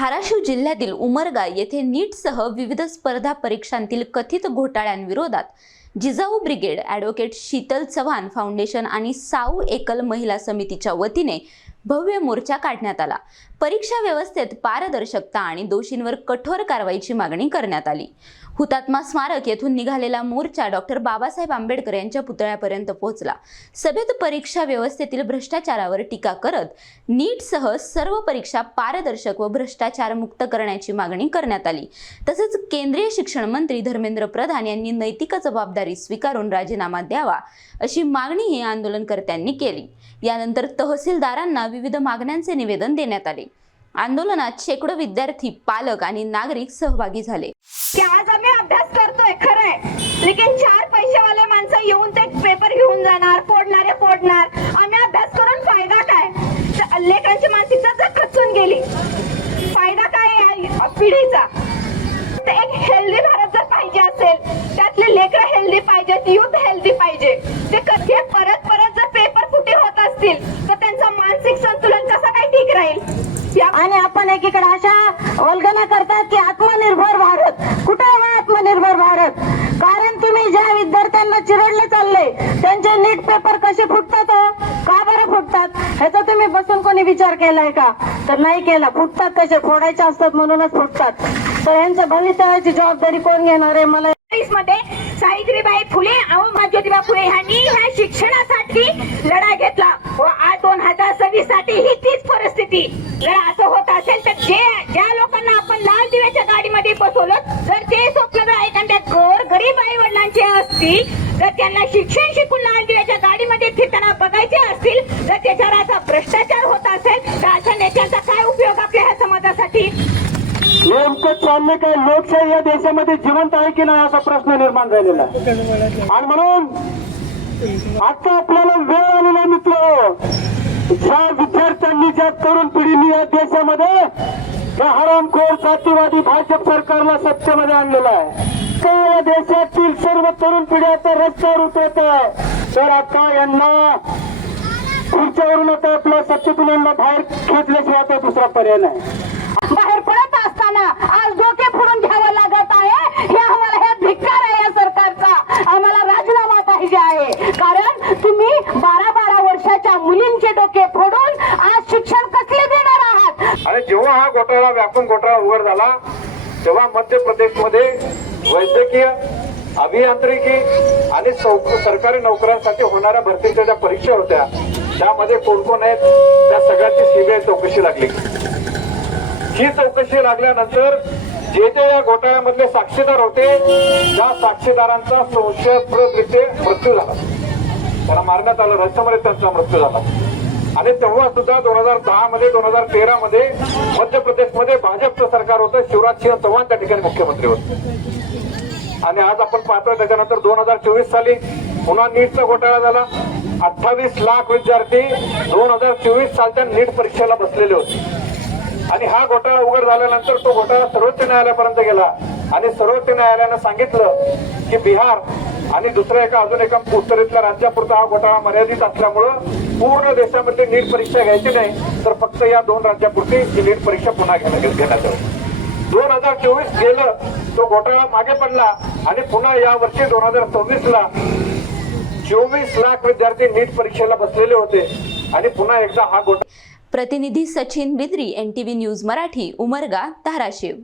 धाराशिव जिल्ह्यातील उमरगा येथे नीटसह विविध स्पर्धा परीक्षांतील कथित घोटाळ्यांविरोधात Jijau brigade, advocate Sheetal Chavan foundation आणि साऊ एकल महिला समितीच्या वतीने भव्य मोर्चा काढण्यात आला। परीक्षा व्यवस्थेत पारदर्शकता आणि दोषींवर कठोर कारवाईची मागणी करण्यात आली। हुतात्मा स्मारक येथून निघालेला मोर्चा डॉक्टर बाबासाहेब आंबेडकर यांच्या पुतळ्यापर्यंत पोहोचला। सभेत परीक्षा व्यवस्थेतील भ्रष्टाचारावर टीका करत नीटसह सर्व परीक्षा पारदर्शक व भ्रष्टाचार मुक्त करण्याची मागणी करण्यात आली। तसेच केंद्रीय शिक्षण मंत्री धर्मेंद्र प्रधान यांनी नैतिक जबाबदारी स्वीकारून राजीनामा द्यावा अशी मागणीही आंदोलनकर्त्यांनी केली। यानंतर तहसीलदारांना विविध मागण्यांचे निवेदन देण्यात आले। आंदोलनात शेकडो विद्यार्थी, पालक आणि नागरिक सहभागी झाले। की आज आम्ही अभ्यास करतोय खरंय, लेकिन चार पैसेवाले माणसं येऊन ते पेपर घेऊन जाणार, फोडणार। आम्ही अभ्यास करून फायदा काय? लेकरांची मानसिकता जर खचून गेली, फायदा काय या पिढीचा? तर एक हेल्दी भारत जर पाहिजे असेल, त्यातले लेकर हेल्दी पाहिजेत, युथ हेल्दी पाहिजे। ते कधी परत जर पेपर फुटी होत असतील तर त्यांचं मानसिक संतुलन कसं काय ठीक राहील? आणि आपण एकीकडे अशा वल्गना करतात की आत्मनिर्भर भारत। कुठे आहे आत्मनिर्भर भारत? कारण तुम्ही ज्या विद्यार्थ्यांना चिरडले चालले त्यांचे नीट पेपर कसे फुटतात, का बरं फुटतात, ह्याचा तुम्ही बसून कोणी विचार केलाय का? तर नाही केला। फुटतात कसे? फोडायचे असतात म्हणूनच फुटतात। तर यांच्या भवितव्याची जबाबदारी कोण घेणार आहे? मला मध्ये सावित्रीबाई फुले व ज्योतिबा फुले यांनी ह्या शिक्षणासाठी लढा घेतला व आज 2026 साठी ही तीच परिस्थिती जर असं होत असेल तर ज्या लोकांना आपण लाल दिव्याच्या गाडीमध्ये बसवलं, जर ते स्वप्न जर एखाद्या गरीब आई वडिलांचे असतील तर त्यांना शिक्षण शिकून लाल दिव्याच्या गाडीमध्ये फिरताना बघायचे असतील, तर त्याच्यावर असा भ्रष्टाचार होत असेल तर अशा नेत्यांचा काय उपयोग आपल्या ह्या समाजासाठी? नेमकं चाललंय काय? लोकशाही या देशामध्ये जिवंत आहे की नाही असा प्रश्न निर्माण झालेला आहे। आणि म्हणून आता आपल्याला वेळ आलेला मित्र, ज्या विद्यार्थ्यांनी, ज्या तरुण पिढीने या देशामध्ये त्या हरामखोर जातीवादी भाजप सरकारला सत्तेमध्ये आणलेला आहे, तर या देशातील सर्व तरुण पिढी आता रस्त्यावर उतरत आहे। तर आता यांना खुर्च्यावरून आता आपल्या सत्तेतून यांना बाहेर खेचल्याशिवाय आता दुसरा पर्याय नाही। बाहेर पडत असताना आज डोके फोडून घ्यावं लागत आहे। हे आम्हाला हे धिक्कार आहे या सरकारचा। आम्हाला राजीनामा पाहिजे आहे, कारण तुम्ही 12 वर्षाच्या मुलींचे डोके फोडून आज शिक्षण कसले देणार आहात? आणि जेव्हा हा घोटाळा, व्यापक घोटाळा उघड झाला, तेव्हा मध्य प्रदेशमध्ये वैद्यकीय, अभियांत्रिकी आणि सरकारी नोकऱ्यांसाठी होणाऱ्या भरतीच्या ज्या परीक्षा होत्या त्यामध्ये कोण आहेत त्या सगळ्याची सीबीआय चौकशी लागली। ही चौकशी लागल्यानंतर जे या घोटाळ्यामधले साक्षीदार होते त्या साक्षीदारांचा संशयास्पदरीत्या मृत्यू झाला, त्यांना मारण्यात आलं, रस्त्यामध्ये त्यांचा मृत्यू झाला। आणि तेव्हा सुद्धा 2010 मध्ये 2013 मध्ये मध्य प्रदेशमध्ये भाजपचं सरकार होतं, शिवराज सिंह चौहान त्या ठिकाणी मुख्यमंत्री होते। आणि आज आपण पाहतोय त्याच्यानंतर 2024 साली पुन्हा नीटचा घोटाळा झाला। 28 लाख विद्यार्थी 2024 सालच्या नीट परीक्षेला बसलेले होते। आणि हा घोटाळा उघड झाल्यानंतर तो घोटाळा सर्वोच्च न्यायालयापर्यंत गेला आणि सर्वोच्च न्यायालयानं सांगितलं की बिहार आणि दुसऱ्या अजून एका उत्तरेतल्या राज्यापुरता हा घोटाळा मर्यादित असल्यामुळं पूर्ण देशामध्ये नीट परीक्षा घ्यायची नाही, तर फक्त या 2 राज्यापुरती ही नीट परीक्षा पुन्हा घेण्यात यावी। 2024 गेलं, तो घोटाळा मागे पडला आणि पुन्हा या वर्षी 2026ला 24 लाख विद्यार्थी नीट परीक्षेला बसलेले होते आणि पुन्हा एकदा हा घोटाळा। प्रतिनिधी सचिन बिद्री, NTV न्यूज मराठी, उमरगा, धाराशिव।